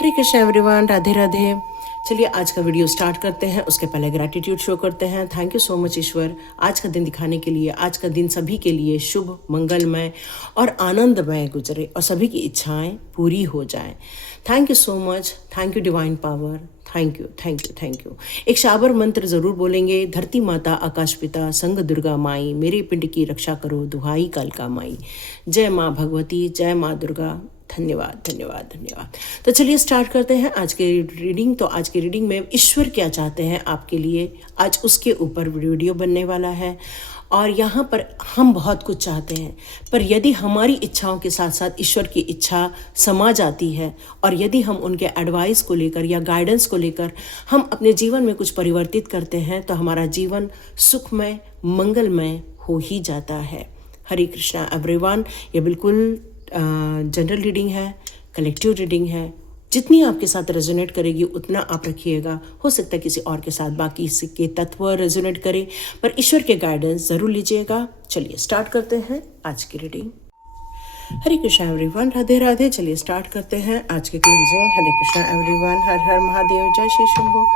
हरे Krishna everyone, Radhe Radhe. चलिए आज का वीडियो स्टार्ट करते हैं। उसके पहले ग्रैटिट्यूड शो करते हैं। थैंक यू सो मच ईश्वर, आज का दिन दिखाने के लिए। आज का दिन सभी के लिए शुभ, मंगलमय और आनंदमय गुजरे और सभी की इच्छाएं पूरी हो जाएं। Thank you so much. Thank you divine power. Thank you, thank you, thank you. एक शाबर मंत्र जरूर बोलेंगे। धरती माता, आकाश पिता, संग दुर्गा माई, मेरे पिंड की रक्षा करो, दुहाई कालका माई। जय माँ भगवती, जय माँ दुर्गा। धन्यवाद, धन्यवाद, धन्यवाद। तो चलिए स्टार्ट करते हैं आज के रीडिंग। तो आज की रीडिंग में ईश्वर क्या चाहते हैं आपके लिए, आज उसके ऊपर वीडियो बनने वाला है। और यहाँ पर हम बहुत कुछ चाहते हैं, पर यदि हमारी इच्छाओं के साथ साथ ईश्वर की इच्छा समा जाती है और यदि हम उनके एडवाइस को लेकर या गाइडेंस को लेकर हम अपने जीवन में कुछ परिवर्तित करते हैं तो हमारा जीवन सुखमय, मंगलमय हो ही जाता है। हरे कृष्णा एवरीवन। ये बिल्कुल जनरल रीडिंग है, कलेक्टिव रीडिंग है। जितनी आपके साथ रेजोनेट करेगी उतना आप रखिएगा। हो सकता है किसी और के साथ बाकी के तत्व रेजोनेट करें, पर ईश्वर के गाइडेंस जरूर लीजिएगा। चलिए स्टार्ट करते हैं आज की रीडिंग। हरे कृष्णा एवरीवन, राधे राधे। चलिए स्टार्ट करते हैं आज के क्लिनजिंग। हरे कृष्णा एवरीवन, हर हर महादेव, जय श्री शंभो,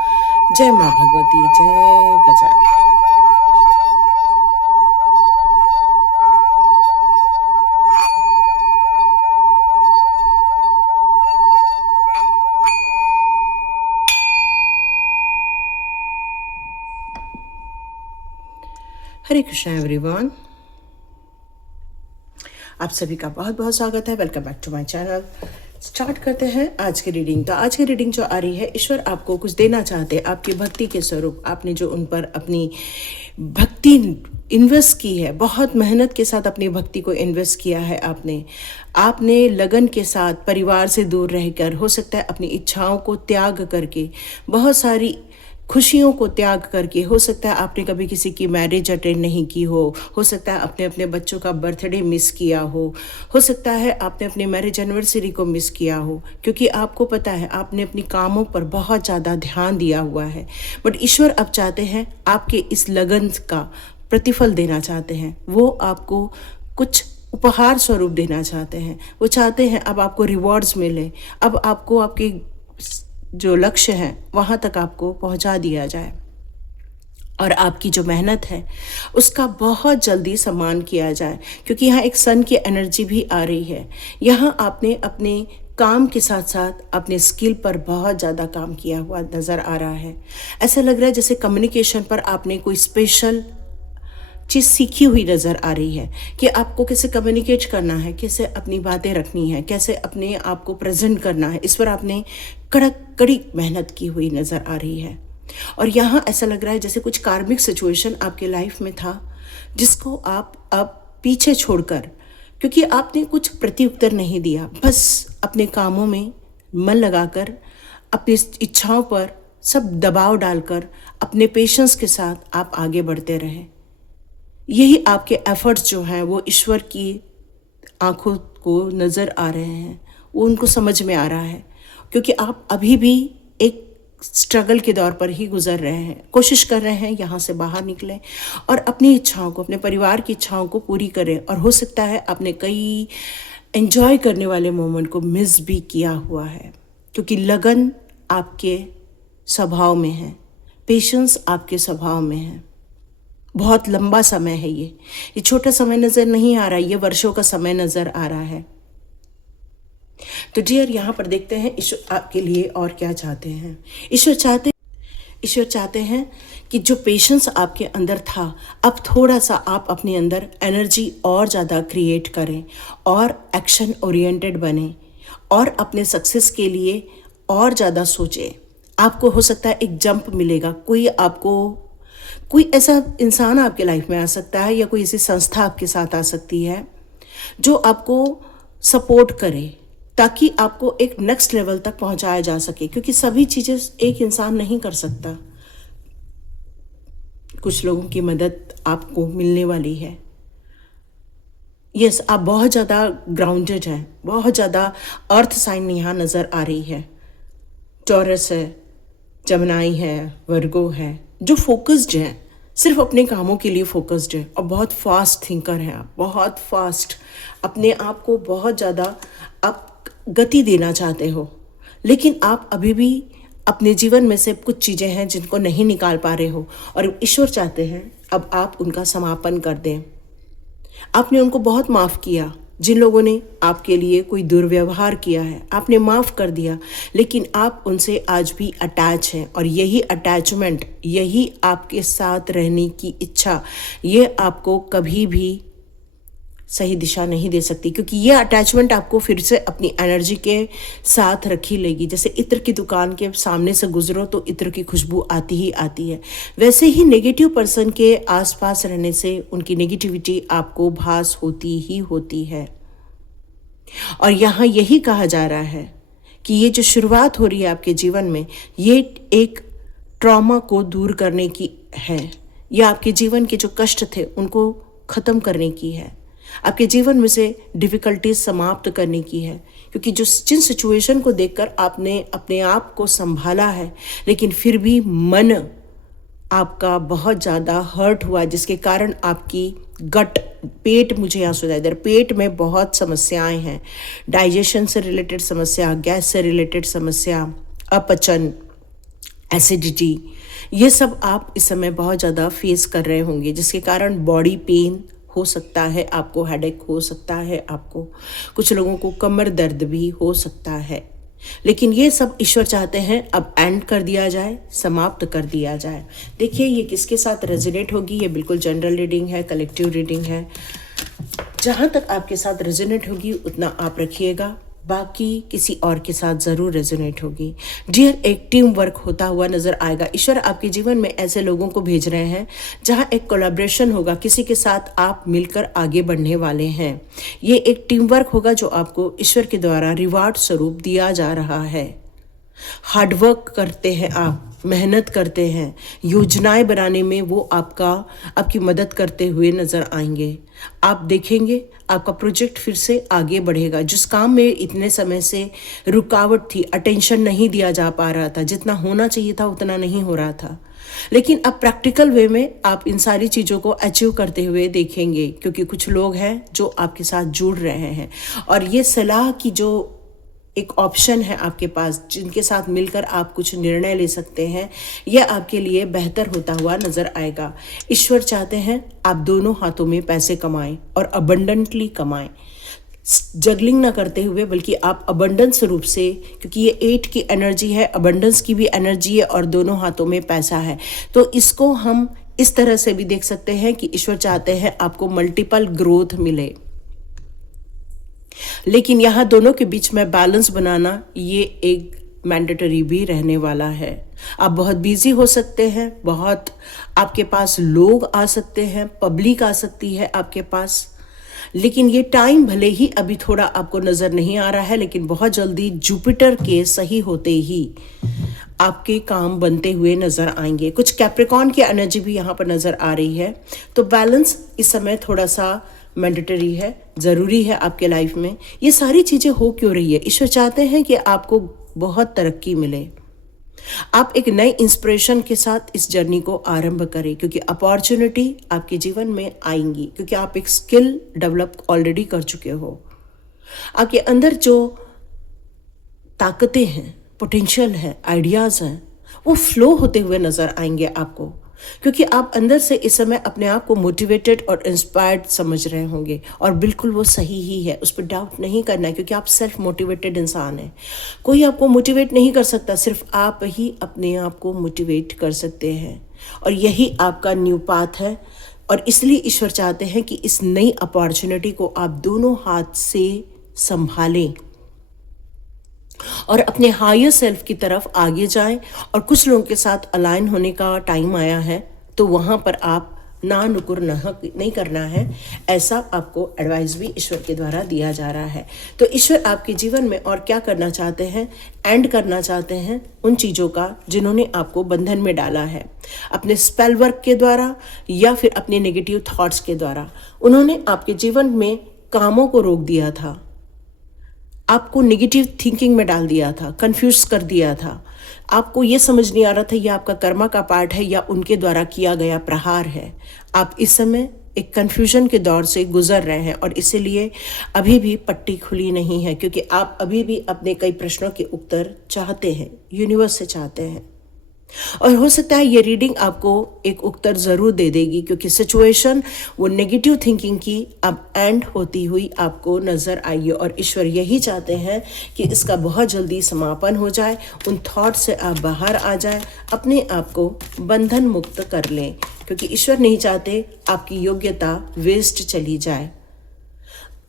जय माँ भगवती, जय गजा। हरे कृष्णा एवरीवन, आप सभी का बहुत बहुत स्वागत है। Welcome back to my channel. Start करते हैं आज की रीडिंग। तो आज की रीडिंग जो आ रही है, ईश्वर आपको कुछ देना चाहते हैं, आपकी भक्ति के स्वरूप। आपने जो उन पर अपनी भक्ति इन्वेस्ट की है, बहुत मेहनत के साथ अपनी भक्ति को इन्वेस्ट किया है आपने लगन के साथ, परिवार से दूर रहकर, हो सकता है अपनी इच्छाओं को त्याग करके, बहुत सारी खुशियों को त्याग करके, हो सकता है आपने कभी किसी की मैरिज अटेंड नहीं की हो सकता है आपने अपने बच्चों का बर्थडे मिस किया हो सकता है आपने अपने मैरिज एनिवर्सरी को मिस किया हो, क्योंकि आपको पता है आपने अपनी कामों पर बहुत ज़्यादा ध्यान दिया हुआ है। बट ईश्वर अब चाहते हैं आपके इस लगन का प्रतिफल देना चाहते हैं। वो आपको कुछ उपहार स्वरूप देना चाहते हैं। वो चाहते हैं अब आपको रिवॉर्ड्स मिले, अब आपको आपके जो लक्ष्य है वहाँ तक आपको पहुँचा दिया जाए और आपकी जो मेहनत है उसका बहुत जल्दी सम्मान किया जाए, क्योंकि यहाँ एक सन की एनर्जी भी आ रही है। यहाँ आपने अपने काम के साथ साथ अपने स्किल पर बहुत ज़्यादा काम किया हुआ नज़र आ रहा है। ऐसा लग रहा है जैसे कम्युनिकेशन पर आपने कोई स्पेशल चीज़ सीखी हुई नज़र आ रही है कि आपको कैसे कम्युनिकेट करना है, कैसे अपनी बातें रखनी है, कैसे अपने आप को प्रेजेंट करना है। इस पर आपने कड़ी मेहनत की हुई नज़र आ रही है। और यहाँ ऐसा लग रहा है जैसे कुछ कार्मिक सिचुएशन आपके लाइफ में था जिसको आप अब पीछे छोड़कर, क्योंकि आपने कुछ प्रत्युत्तर नहीं दिया, बस अपने कामों में मन लगाकर, अपनी इच्छाओं पर सब दबाव डालकर, अपने पेशेंस के साथ आप आगे बढ़ते रहे। यही आपके एफर्ट्स जो हैं वो ईश्वर की आंखों को नज़र आ रहे हैं, वो उनको समझ में आ रहा है, क्योंकि आप अभी भी एक स्ट्रगल के दौर पर ही गुजर रहे हैं। कोशिश कर रहे हैं यहाँ से बाहर निकलें और अपनी इच्छाओं को, अपने परिवार की इच्छाओं को पूरी करें। और हो सकता है आपने कई एंजॉय करने वाले मोमेंट को मिस भी किया हुआ है, क्योंकि लगन आपके स्वभाव में है, पेशेंस आपके स्वभाव में है। बहुत लंबा समय है ये छोटा समय नज़र नहीं आ रहा है, ये वर्षों का समय नज़र आ रहा है। तो डियर, यहाँ पर देखते हैं ईश्वर आपके लिए और क्या चाहते हैं। ईश्वर चाहते हैं कि जो पेशेंस आपके अंदर था, अब थोड़ा सा आप अपने अंदर एनर्जी और ज़्यादा क्रिएट करें और एक्शन ओरिएंटेड बने और अपने सक्सेस के लिए और ज़्यादा सोचें। आपको हो सकता है एक जंप मिलेगा, कोई ऐसा इंसान आपके लाइफ में आ सकता है या कोई ऐसी संस्था आपके साथ आ सकती है जो आपको सपोर्ट करे, ताकि आपको एक नेक्स्ट लेवल तक पहुंचाया जा सके, क्योंकि सभी चीज़ें एक इंसान नहीं कर सकता। कुछ लोगों की मदद आपको मिलने वाली है। यस, आप बहुत ज़्यादा ग्राउंडेड हैं, बहुत ज़्यादा अर्थ साइन यहाँ नज़र आ रही है। टॉरस है, जमनाई है, वर्गो है, जो फोकस्ड हैं, सिर्फ अपने कामों के लिए फोकस्ड है और बहुत फास्ट थिंकर हैं आप, बहुत फास्ट, अपने आप को बहुत ज़्यादा आप गति देना चाहते हो, लेकिन आप अभी भी अपने जीवन में से कुछ चीज़ें हैं जिनको नहीं निकाल पा रहे हो और ईश्वर चाहते हैं अब आप उनका समापन कर दें। आपने उनको बहुत माफ़ किया, जिन लोगों ने आपके लिए कोई दुर्व्यवहार किया है आपने माफ़ कर दिया, लेकिन आप उनसे आज भी अटैच हैं और यही अटैचमेंट, यही आपके साथ रहने की इच्छा, ये आपको कभी भी सही दिशा नहीं दे सकती, क्योंकि ये अटैचमेंट आपको फिर से अपनी एनर्जी के साथ रखी लेगी। जैसे इत्र की दुकान के सामने से गुजरो तो इत्र की खुशबू आती ही आती है, वैसे ही नेगेटिव पर्सन के आसपास रहने से उनकी नेगेटिविटी आपको भास होती ही होती है। और यहाँ यही कहा जा रहा है कि ये जो शुरुआत हो रही है आपके जीवन में, ये एक ट्रॉमा को दूर करने की है, या आपके जीवन के जो कष्ट थे उनको ख़त्म करने की है, आपके जीवन में से डिफ़िकल्टीज समाप्त करने की है। क्योंकि जिन सिचुएशन को देखकर आपने अपने आप को संभाला है, लेकिन फिर भी मन आपका बहुत ज़्यादा हर्ट हुआ, जिसके कारण आपकी गट, पेट, मुझे यहाँ सुना इधर पेट में बहुत समस्याएं हैं, डाइजेशन से रिलेटेड समस्या, गैस से रिलेटेड समस्या, अपचन, एसिडिटी, ये सब आप इस समय बहुत ज़्यादा फेस कर रहे होंगे, जिसके कारण बॉडी पेन हो सकता है, आपको हेडेक हो सकता है, आपको कुछ लोगों को कमर दर्द भी हो सकता है। लेकिन ये सब ईश्वर चाहते हैं अब एंड कर दिया जाए, समाप्त कर दिया जाए। देखिए ये किसके साथ रेजोनेट होगी, ये बिल्कुल जनरल रीडिंग है, कलेक्टिव रीडिंग है। जहाँ तक आपके साथ रेजोनेट होगी उतना आप रखिएगा, बाकी किसी और के साथ ज़रूर रेजोनेट होगी। डियर, एक टीम वर्क होता हुआ नज़र आएगा। ईश्वर आपके जीवन में ऐसे लोगों को भेज रहे हैं जहां एक कोलैबोरेशन होगा, किसी के साथ आप मिलकर आगे बढ़ने वाले हैं। ये एक टीम वर्क होगा जो आपको ईश्वर के द्वारा रिवार्ड स्वरूप दिया जा रहा है। हार्डवर्क करते हैं, आप मेहनत करते हैं, योजनाएं बनाने में वो आपकी मदद करते हुए नज़र आएंगे। आप देखेंगे आपका प्रोजेक्ट फिर से आगे बढ़ेगा। जिस काम में इतने समय से रुकावट थी, अटेंशन नहीं दिया जा पा रहा था, जितना होना चाहिए था उतना नहीं हो रहा था, लेकिन अब प्रैक्टिकल वे में आप इन सारी चीज़ों को अचीव करते हुए देखेंगे, क्योंकि कुछ लोग हैं जो आपके साथ जुड़ रहे हैं और ये सलाह की जो एक ऑप्शन है आपके पास, जिनके साथ मिलकर आप कुछ निर्णय ले सकते हैं, यह आपके लिए बेहतर होता हुआ नज़र आएगा। ईश्वर चाहते हैं आप दोनों हाथों में पैसे कमाएं और अबंडेंटली कमाएं, जगलिंग ना करते हुए, बल्कि आप अबंडेंस रूप से, क्योंकि ये 8 की एनर्जी है, अबंडेंस की भी एनर्जी है और दोनों हाथों में पैसा है। तो इसको हम इस तरह से भी देख सकते हैं कि ईश्वर चाहते हैं आपको मल्टीपल ग्रोथ मिले, लेकिन यहाँ दोनों के बीच में बैलेंस बनाना ये एक मैंडेटरी भी रहने वाला है। आप बहुत बिजी हो सकते हैं, बहुत आपके पास लोग आ सकते हैं, पब्लिक आ सकती है आपके पास, लेकिन ये टाइम भले ही अभी थोड़ा आपको नज़र नहीं आ रहा है, लेकिन बहुत जल्दी जुपिटर के सही होते ही आपके काम बनते हुए नज़र आएंगे। कुछ कैप्रिकॉर्न की एनर्जी भी यहाँ पर नज़र आ रही है, तो बैलेंस इस समय थोड़ा सा मैंडेटरी है, ज़रूरी है आपके लाइफ में। ये सारी चीज़ें हो क्यों रही है? ईश्वर चाहते हैं कि आपको बहुत तरक्की मिले, आप एक नए इंस्पिरेशन के साथ इस जर्नी को आरंभ करें, क्योंकि अपॉर्चुनिटी आपके जीवन में आएंगी, क्योंकि आप एक स्किल डेवलप ऑलरेडी कर चुके हो। आपके अंदर जो ताकतें हैं, पोटेंशियल है, आइडियाज़ हैं, वो फ्लो होते हुए नज़र आएंगे आपको, क्योंकि आप अंदर से इस समय अपने आप को मोटिवेटेड और इंस्पायर्ड समझ रहे होंगे, और बिल्कुल वो सही ही है, उस पर डाउट नहीं करना है, क्योंकि आप सेल्फ मोटिवेटेड इंसान हैं। कोई आपको मोटिवेट नहीं कर सकता, सिर्फ आप ही अपने आप को मोटिवेट कर सकते हैं, और यही आपका न्यू पाथ है। और इसलिए ईश्वर चाहते हैं कि इस नई अपॉर्चुनिटी को आप दोनों हाथ से संभालें और अपने हायर सेल्फ की तरफ आगे जाएं। और कुछ लोगों के साथ अलाइन होने का टाइम आया है, तो वहाँ पर आप ना नुकुर नहीं करना है, ऐसा आपको एडवाइस भी ईश्वर के द्वारा दिया जा रहा है। तो ईश्वर आपके जीवन में और क्या करना चाहते हैं? एंड करना चाहते हैं उन चीज़ों का जिन्होंने आपको बंधन में डाला है, अपने स्पेल वर्क के द्वारा या फिर अपने नेगेटिव थॉट्स के द्वारा। उन्होंने आपके जीवन में कामों को रोक दिया था, आपको नेगेटिव थिंकिंग में डाल दिया था, कंफ्यूज कर दिया था, आपको ये समझ नहीं आ रहा था ये आपका कर्मा का पार्ट है या उनके द्वारा किया गया प्रहार है। आप इस समय एक कन्फ्यूजन के दौर से गुजर रहे हैं और इसीलिए अभी भी पट्टी खुली नहीं है, क्योंकि आप अभी भी अपने कई प्रश्नों के उत्तर चाहते हैं, यूनिवर्स से चाहते हैं। और हो सकता है ये रीडिंग आपको एक उत्तर ज़रूर दे देगी, क्योंकि सिचुएशन वो नेगेटिव थिंकिंग की अब एंड होती हुई आपको नज़र आई है और ईश्वर यही चाहते हैं कि इसका बहुत जल्दी समापन हो जाए, उन थॉट से आप बाहर आ जाए, अपने आप को बंधन मुक्त कर लें, क्योंकि ईश्वर नहीं चाहते आपकी योग्यता वेस्ट चली जाए।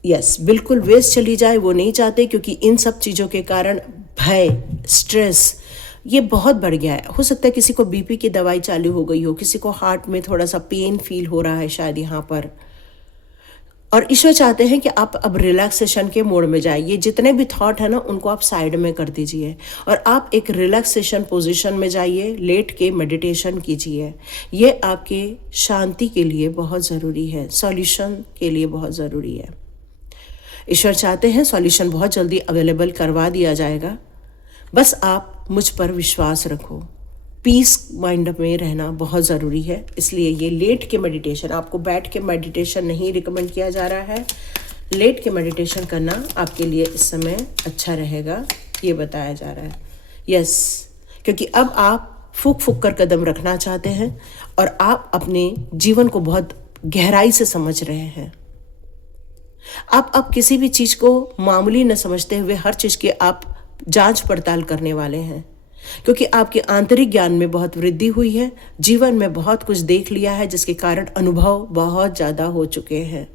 यस, बिल्कुल वेस्ट चली जाए वो नहीं चाहते, क्योंकि इन सब चीज़ों के कारण भय, स्ट्रेस ये बहुत बढ़ गया है। हो सकता है किसी को बीपी की दवाई चालू हो गई हो, किसी को हार्ट में थोड़ा सा पेन फील हो रहा है शायद यहाँ पर, और ईश्वर चाहते हैं कि आप अब रिलैक्सेशन के मोड में जाए। ये जितने भी थॉट है ना उनको आप साइड में कर दीजिए और आप एक रिलैक्सेशन पोजीशन में जाइए, लेट के मेडिटेशन कीजिए। ये आपके शांति के लिए बहुत ज़रूरी है, सॉल्यूशन के लिए बहुत ज़रूरी है। ईश्वर चाहते हैं सॉल्यूशन बहुत जल्दी अवेलेबल करवा दिया जाएगा, बस आप मुझ पर विश्वास रखो। पीस माइंड में रहना बहुत ज़रूरी है, इसलिए ये लेट के मेडिटेशन, आपको बैठ के मेडिटेशन नहीं रिकमेंड किया जा रहा है, लेट के मेडिटेशन करना आपके लिए इस समय अच्छा रहेगा, ये बताया जा रहा है। यस, क्योंकि अब आप फूक फूक कर कदम रखना चाहते हैं और आप अपने जीवन को बहुत गहराई से समझ रहे हैं। आप अब किसी भी चीज़ को मामूली न समझते हुए हर चीज़ की आप जांच पड़ताल करने वाले हैं, क्योंकि आपके आंतरिक ज्ञान में बहुत वृद्धि हुई है, जीवन में बहुत कुछ देख लिया है, जिसके कारण अनुभव बहुत ज़्यादा हो चुके हैं।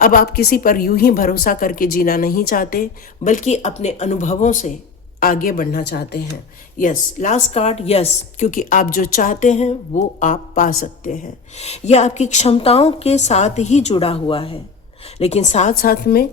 अब आप किसी पर यूं ही भरोसा करके जीना नहीं चाहते, बल्कि अपने अनुभवों से आगे बढ़ना चाहते हैं। यस, लास्ट कार्ड, यस, क्योंकि आप जो चाहते हैं वो आप पा सकते हैं। यह आपकी क्षमताओं के साथ ही जुड़ा हुआ है, लेकिन साथ साथ में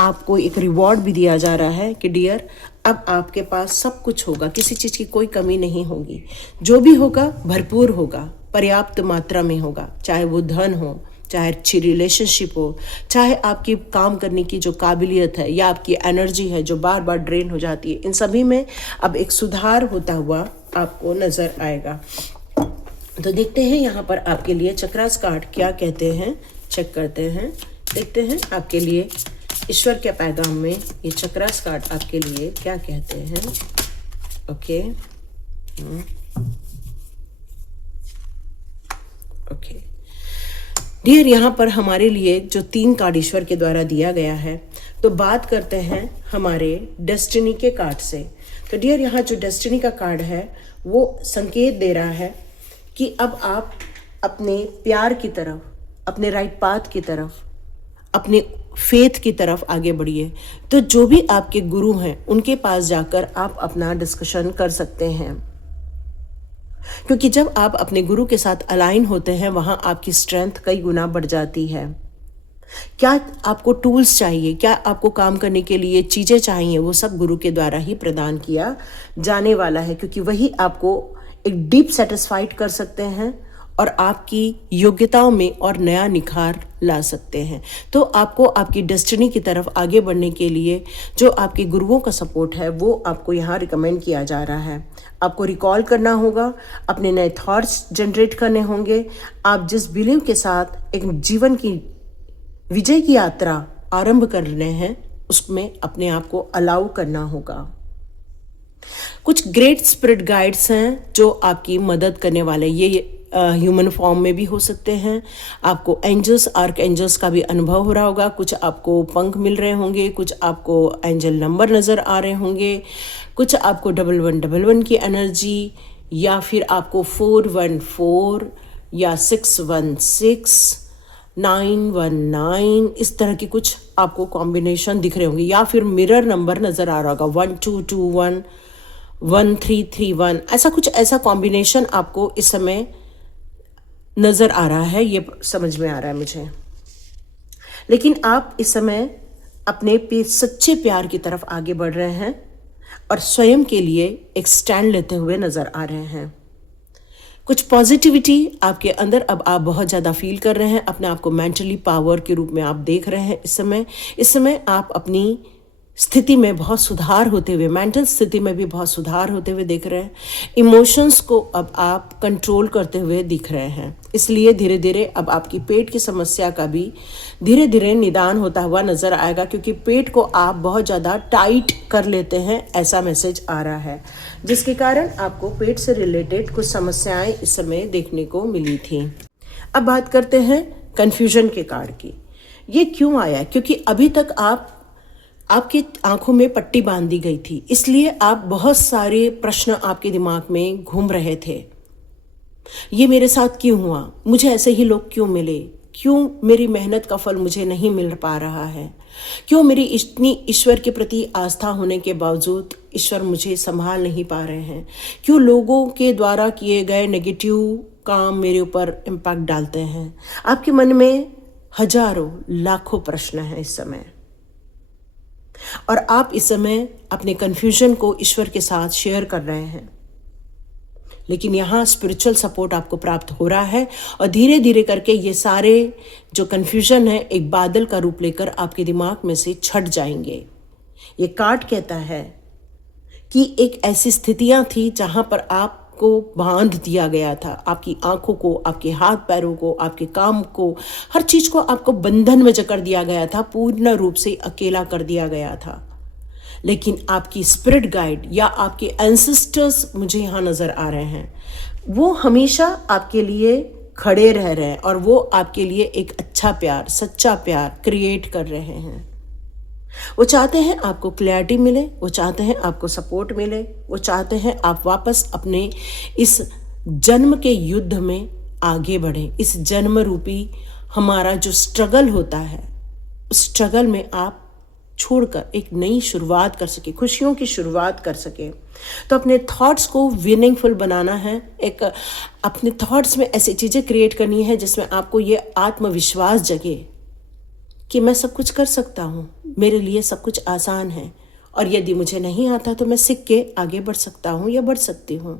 आपको एक रिवॉर्ड भी दिया जा रहा है कि डियर, अब आपके पास सब कुछ होगा, किसी चीज़ की कोई कमी नहीं होगी, जो भी होगा भरपूर होगा, पर्याप्त मात्रा में होगा, चाहे वो धन हो, चाहे अच्छी रिलेशनशिप हो, चाहे आपकी काम करने की जो काबिलियत है या आपकी एनर्जी है जो बार बार ड्रेन हो जाती है, इन सभी में अब एक सुधार होता हुआ आपको नज़र आएगा। तो देखते हैं यहाँ पर आपके लिए चक्रास कार्ड क्या कहते हैं, चेक करते हैं, देखते हैं आपके लिए ईश्वर के पैगाम में ये चक्रास कार्ड आपके लिए क्या कहते हैं। ओके, ओके डियर, यहाँ पर हमारे लिए जो 3 कार्ड ईश्वर के द्वारा दिया गया है, तो बात करते हैं हमारे डेस्टिनी के कार्ड से। तो डियर, यहाँ जो डेस्टिनी का कार्ड है वो संकेत दे रहा है कि अब आप अपने प्यार की तरफ, अपने राइट पाथ की तरफ, अपने फेथ की तरफ आगे बढ़िए। तो जो भी आपके गुरु हैं उनके पास जाकर आप अपना डिस्कशन कर सकते हैं, क्योंकि जब आप अपने गुरु के साथ अलाइन होते हैं वहां आपकी स्ट्रेंथ कई गुना बढ़ जाती है। क्या आपको टूल्स चाहिए, क्या आपको काम करने के लिए चीज़ें चाहिए, वो सब गुरु के द्वारा ही प्रदान किया जाने वाला है, क्योंकि वही आपको एक डीप सेटिस्फाइड कर सकते हैं और आपकी योग्यताओं में और नया निखार ला सकते हैं। तो आपको आपकी डेस्टिनी की तरफ आगे बढ़ने के लिए जो आपके गुरुओं का सपोर्ट है वो आपको यहाँ रिकमेंड किया जा रहा है। आपको रिकॉल करना होगा, अपने नए थॉट्स जनरेट करने होंगे, आप जिस बिलीव के साथ एक जीवन की विजय की यात्रा आरंभ कर रहे हैं उसमें अपने आप को अलाउ करना होगा। कुछ ग्रेट स्पिरिट गाइड्स हैं जो आपकी मदद करने वाले, ये ह्यूमन फॉर्म में भी हो सकते हैं। आपको एंजल्स, आर्क एंजल्स का भी अनुभव हो रहा होगा, कुछ आपको पंख मिल रहे होंगे, कुछ आपको एंजल नंबर नज़र आ रहे होंगे, कुछ आपको 1111 की एनर्जी, या फिर आपको 414 या 616, 919, इस तरह की कुछ आपको कॉम्बिनेशन दिख रहे होंगे, या फिर मिरर नंबर नज़र आ रहा होगा 1221, 1331, ऐसा कॉम्बिनेशन आपको इस समय नज़र आ रहा है, ये समझ में आ रहा है मुझे। लेकिन आप इस समय अपने सच्चे प्यार की तरफ आगे बढ़ रहे हैं और स्वयं के लिए एक स्टैंड लेते हुए नज़र आ रहे हैं। कुछ पॉजिटिविटी आपके अंदर अब आप बहुत ज़्यादा फील कर रहे हैं, अपने आप को मेंटली पावर के रूप में आप देख रहे हैं। इस समय आप अपनी स्थिति में बहुत सुधार होते हुए, मेंटल स्थिति में भी बहुत सुधार होते हुए दिख रहे हैं। इमोशंस को अब आप कंट्रोल करते हुए दिख रहे हैं। इसलिए धीरे धीरे अब आपकी पेट की समस्या का भी धीरे धीरे निदान होता हुआ नज़र आएगा, क्योंकि पेट को आप बहुत ज़्यादा टाइट कर लेते हैं, ऐसा मैसेज आ रहा है, जिसके कारण आपको पेट से रिलेटेड कुछ समस्याएं इस समय देखने को मिली थी। अब बात करते हैं कन्फ्यूजन के कार्ड की। ये क्यों आया? क्योंकि अभी तक आपकी आंखों में पट्टी बांध दी गई थी, इसलिए आप बहुत सारे प्रश्न आपके दिमाग में घूम रहे थे। ये मेरे साथ क्यों हुआ? मुझे ऐसे ही लोग क्यों मिले? क्यों मेरी मेहनत का फल मुझे नहीं मिल पा रहा है? क्यों मेरी इतनी ईश्वर के प्रति आस्था होने के बावजूद ईश्वर मुझे संभाल नहीं पा रहे हैं? क्यों लोगों के द्वारा किए गए नेगेटिव काम मेरे ऊपर इम्पैक्ट डालते हैं? आपके मन में हजारों लाखों प्रश्न हैं इस समय, और आप इस समय अपने कन्फ्यूजन को ईश्वर के साथ शेयर कर रहे हैं। लेकिन यहाँ स्पिरिचुअल सपोर्ट आपको प्राप्त हो रहा है, और धीरे धीरे करके ये सारे जो कन्फ्यूजन है एक बादल का रूप लेकर आपके दिमाग में से छट जाएंगे। ये कार्ड कहता है कि एक ऐसी स्थितियां थी जहां पर आपको बांध दिया गया था, आपकी आंखों को, आपके हाथ पैरों को, आपके काम को, हर चीज को आपको बंधन में जकड़ दिया गया था, पूर्ण रूप से अकेला कर दिया गया था। लेकिन आपकी स्पिरिट गाइड या आपके एंसेस्टर्स मुझे यहाँ नज़र आ रहे हैं, वो हमेशा आपके लिए खड़े रह रहे हैं, और वो आपके लिए एक अच्छा प्यार, सच्चा प्यार क्रिएट कर रहे हैं। वो चाहते हैं आपको क्लैरिटी मिले, वो चाहते हैं आपको सपोर्ट मिले, वो चाहते हैं आप वापस अपने इस जन्म के युद्ध में आगे बढ़ें। इस जन्म रूपी हमारा जो स्ट्रगल होता है, उस स्ट्रगल में आप छोड़कर एक नई शुरुआत कर सके, खुशियों की शुरुआत कर सके। तो अपने थॉट्स को मीनिंगफुल बनाना है, एक अपने थॉट्स में ऐसी चीज़ें क्रिएट करनी है जिसमें आपको ये आत्मविश्वास जगे कि मैं सब कुछ कर सकता हूँ, मेरे लिए सब कुछ आसान है, और यदि मुझे नहीं आता तो मैं सीख के आगे बढ़ सकता हूँ या बढ़ सकती हूँ।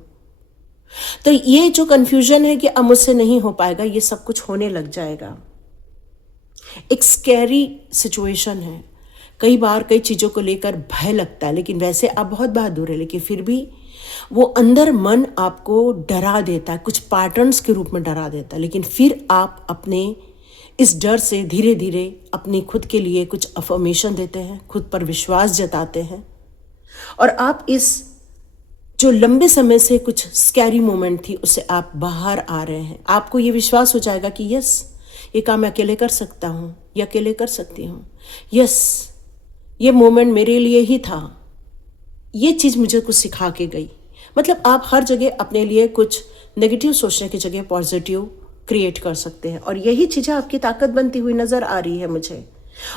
तो ये जो कन्फ्यूजन है कि अब मुझसे नहीं हो पाएगा, ये सब कुछ होने लग जाएगा। एक स्कैरी सिचुएशन है, कई बार कई चीज़ों को लेकर भय लगता है, लेकिन वैसे आप बहुत बहादुर है, लेकिन फिर भी वो अंदर मन आपको डरा देता है, कुछ पैटर्न्स के रूप में डरा देता है। लेकिन फिर आप अपने इस डर से धीरे धीरे अपनी खुद के लिए कुछ अफर्मेशन देते हैं, खुद पर विश्वास जताते हैं, और आप इस जो लंबे समय से कुछ स्कैरी मोमेंट थी उससे आप बाहर आ रहे हैं। आपको ये विश्वास हो जाएगा कि यस, ये काम मैं अकेले कर सकता हूँ या अकेले कर सकती हूँ, यस, ये मोमेंट मेरे लिए ही था, ये चीज़ मुझे कुछ सिखा के गई। मतलब आप हर जगह अपने लिए कुछ नेगेटिव सोचने की जगह पॉजिटिव क्रिएट कर सकते हैं, और यही चीज़ें आपकी ताकत बनती हुई नज़र आ रही है मुझे,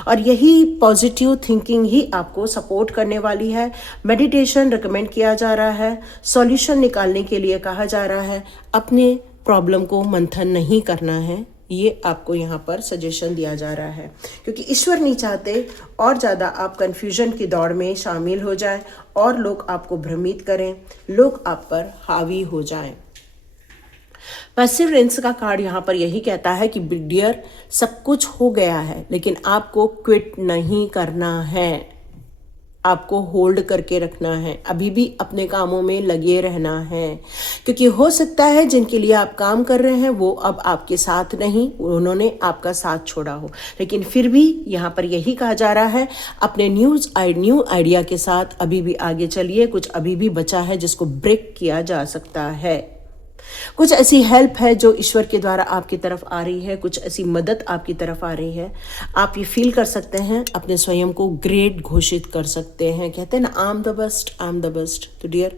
और यही पॉजिटिव थिंकिंग ही आपको सपोर्ट करने वाली है। मेडिटेशन रिकमेंड किया जा रहा है, सॉल्यूशन निकालने के लिए कहा जा रहा है, अपने प्रॉब्लम को मंथन नहीं करना है, ये आपको यहाँ पर सजेशन दिया जा रहा है, क्योंकि ईश्वर नहीं चाहते और ज़्यादा आप कन्फ्यूजन की दौड़ में शामिल हो जाएं और लोग आपको भ्रमित करें, लोग आप पर हावी हो जाएं। परसिवरेंस का कार्ड यहाँ पर यही कहता है कि बिग डियर, सब कुछ हो गया है, लेकिन आपको क्विट नहीं करना है, आपको होल्ड करके रखना है, अभी भी अपने कामों में लगे रहना है, क्योंकि हो सकता है जिनके लिए आप काम कर रहे हैं वो अब आपके साथ नहीं, उन्होंने आपका साथ छोड़ा हो, लेकिन फिर भी यहाँ पर यही कहा जा रहा है, अपने न्यू आइडिया के साथ अभी भी आगे चलिए। कुछ अभी भी बचा है जिसको ब्रेक किया जा सकता है, कुछ ऐसी हेल्प है जो ईश्वर के द्वारा आपकी तरफ आ रही है, कुछ ऐसी मदद आपकी तरफ आ रही है। आप ये फील कर सकते हैं, अपने स्वयं को ग्रेट घोषित कर सकते हैं। कहते हैं ना, I am the best, I am the best. तो डियर,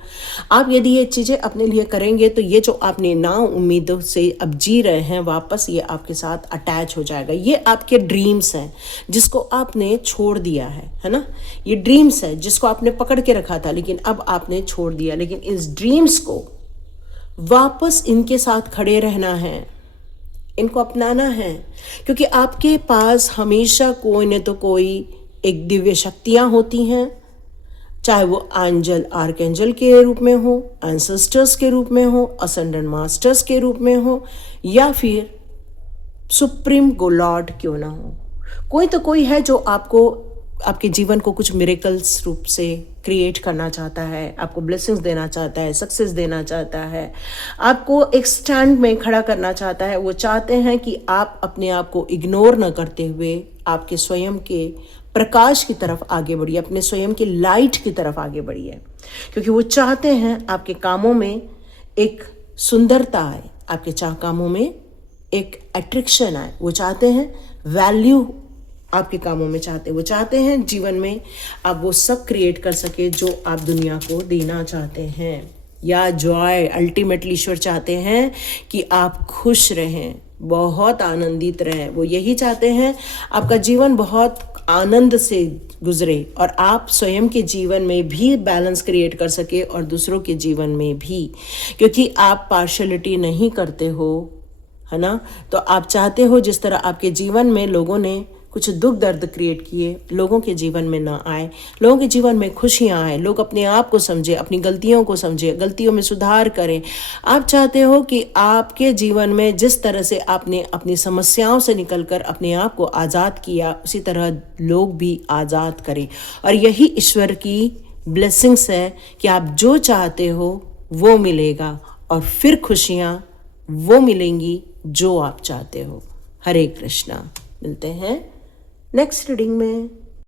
आप यदि ये चीज़ें अपने लिए करेंगे तो ये जो आपने ना उम्मीदों से अब जी रहे हैं, वापस ये आपके साथ अटैच हो जाएगा। ये आपके ड्रीम्स हैं जिसको आपने छोड़ दिया है ना, ये ड्रीम्स है जिसको आपने पकड़ के रखा था लेकिन अब आपने छोड़ दिया, लेकिन इस ड्रीम्स को वापस इनके साथ खड़े रहना है, इनको अपनाना है, क्योंकि आपके पास हमेशा कोई न तो कोई एक दिव्य शक्तियाँ होती हैं, चाहे वो एंजल आर्कएंजल के रूप में हो, एंसेस्टर्स के रूप में हो, असेंडेंट मास्टर्स के रूप में हो, या फिर सुप्रीम गॉड क्यों ना हो, कोई तो कोई है जो आपको आपके जीवन को कुछ मिरेकल्स रूप से क्रिएट करना चाहता है, आपको ब्लेसिंग्स देना चाहता है, सक्सेस देना चाहता है, आपको एक स्टैंड में खड़ा करना चाहता है। वो चाहते हैं कि आप अपने आप को इग्नोर न करते हुए आपके स्वयं के प्रकाश की तरफ आगे बढ़िए, अपने स्वयं की लाइट की तरफ आगे बढ़िए, क्योंकि वो चाहते हैं आपके कामों में एक सुंदरता आए, आपके कामों में एक अट्रैक्शन आए। वो चाहते हैं वैल्यू आपके कामों में चाहते हैं। वो चाहते हैं जीवन में आप वो सब क्रिएट कर सके जो आप दुनिया को देना चाहते हैं। या जॉय, अल्टीमेटली ईश्वर चाहते हैं कि आप खुश रहें, बहुत आनंदित रहें। वो यही चाहते हैं आपका जीवन बहुत आनंद से गुजरे और आप स्वयं के जीवन में भी बैलेंस क्रिएट कर सके और दूसरों के जीवन में भी, क्योंकि आप पार्शलिटी नहीं करते हो, है ना। तो आप चाहते हो जिस तरह आपके जीवन में लोगों ने कुछ दुख दर्द क्रिएट किए, लोगों के जीवन में ना आए, लोगों के जीवन में खुशियाँ आए, लोग अपने आप को समझे, अपनी गलतियों को समझे, गलतियों में सुधार करें। आप चाहते हो कि आपके जीवन में जिस तरह से आपने अपनी समस्याओं से निकलकर अपने आप को आज़ाद किया, उसी तरह लोग भी आज़ाद करें। और यही ईश्वर की ब्लेसिंग्स है कि आप जो चाहते हो वो मिलेगा और फिर खुशियाँ वो मिलेंगी जो आप चाहते हो। हरे कृष्णा। मिलते हैं नेक्स्ट रीडिंग में।